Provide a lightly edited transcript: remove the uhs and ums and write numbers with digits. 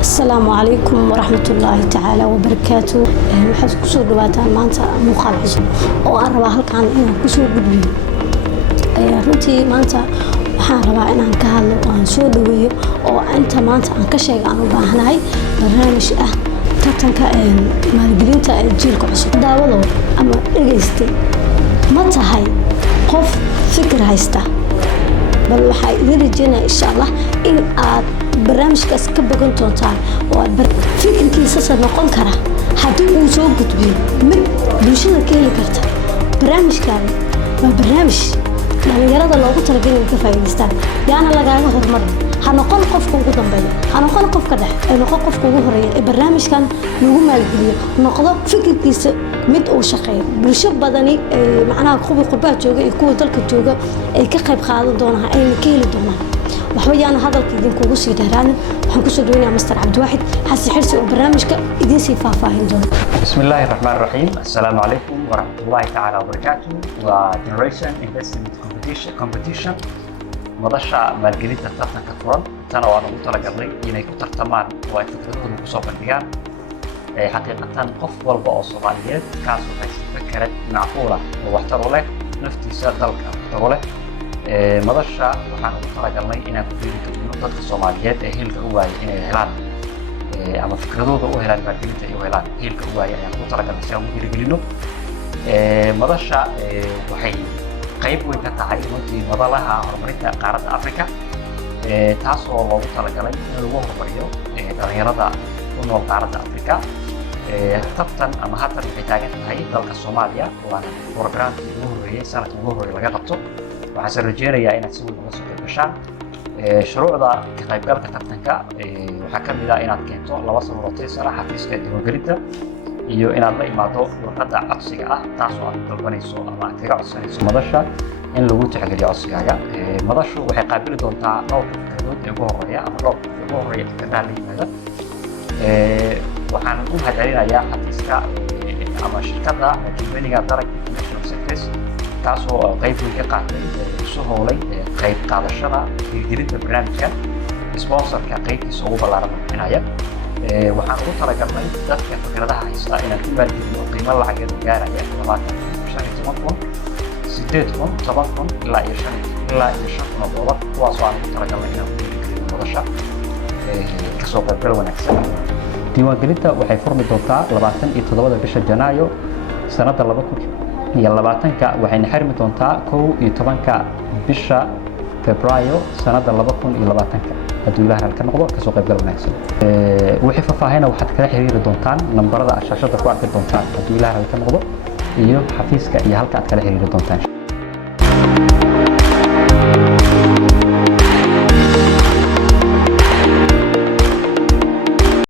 السلام عليكم ورحمة الله تعالى وبركاته. waxaad ku soo dhawaataan maanta muuqaal cusub oo aan rabaa halkaan inaan ku soo gudbiyo. runtii maanta waxaan rabaa inaan ka hadlo oo aan soo dhaweeyo oo inta maanta aan ka sheego aan u baahanahay barnaamij ah tartanka maalgelinta jiilka cusub. daawado ama dhageystay ma tahay qof fikir haysta bal waxay idin rajaynayaa insha Allah in aad barnaamijkaas ka bogan doontaan oo aad fikirkiisa noqon kara haddii uu soo gudbiyo mid bulshada ka heli karta. barnaamijkan waa barnaamij dhalinyarada loogu talagalay inay ka faa'iidaystaan yaana lagaaga horumar ha noqon qofka ugu dambeeya ha noqon qofka dhexe ay noqon qofka ugu horeeya ee barnaamijkan lagu maalgeliyo noqdo fikirkiisa mid uu shaqeeyo. bulsho badani macnaha kuwa qurbaha jooga iyo kuwa dalka jooga ay ka qayb qaadan doonaan ayna ka heli doonaan. waxweeyaan hadalka idinkugu sii dheeraanin waxaan kusoo dhaweynayaa Mr. Cabdiwaaxid Xasan Xirsi oo barnaamijka idin sii faahfaahin doona. بسم الله الرحمن الرحيم. السلام عليكم ورحمة الله تعالى وبركاته. وجنريشن انفستمنت كومبيتيشن مدشة مالجلية الترتان كفران تنا وأنا متلقي إني كنت ترتمان وأتفكرون بصوب الديان. حقيقة قف والباء الصوماليات كاسو فكرة معقولة واحتروا له نفتي سادلك احتروا له مدشة وحنا متلقي إني كنت نقطة الصوماليات هي الجوال إني هلال ama fikradooda u helaan maalgelinta ay u helaan heelka u waaya ayaan ku talagalnay si aan u dhiirigelino. madasha waxay qayb weyn ka tahay runtii madalaha horumarinta qaaradda Afrika taas oo loogu talagalay in lagu horumariyo dhalinyarada ku nool qaaradda Afrika. tartan ama haatan waxay taagan tahay dalka Soomaaliya waana programkii ugu horreeyay sanadkii ugu horreeyay laga qabto. waxaan rajeynayaa inaad si weyn uga soo qayb gashaan. shuruucda ka qaybgalka tartanka waxaa ka mid ah inaad keento 2 sano oo teesara xafiiska diiwaangelinta iyo inaad la imaado warqadda codsiga ah taas oo aad dalbanayso ama aad kaga codsanayso madasha in lagu tixgeliyo codsigaaga. madashu waxay qaabili doontaa dhowr fikradood ee ugu horreeya ama dhowr ugu horreeya fikradaha la yimaada. waxaan u mahadcelinayaa xafiiska ama shirkadda Jimeniga Darag International Service taas oo qayb weyn ka qaatay isu howlay qayb qaadashada hirgelinta barnaamijka sponsorka qaybtiisa ugu ballaaran bixinaya. waxaan ugu talagalnay dadka fikradaha haysta inaan ku maalgelino qiimo lacageed gaaraya 8,000 ilaa iyo 5,000 doolar kuwaas oo aan ugu talagalnay inaan ku dhiirigelino madasha kasoo qaybgal wanaagsan. diiwaangelinta waxay furmi doontaa 27 bisha Janaayo sanadda 2020 waxayna xirmi doontaa 11 bisha Febraayo sanadda 2020 hadduu Ilaahay halka noqdo ka soo qaybgal wanaagsan. wixii faahfaahin waxaad kala xiriiri doontaan nambarada shaashada ku arki doontaan hadduu Ilaahay halka noqdo iyo xafiiska iyo halka aad kala xiriiri doontaan.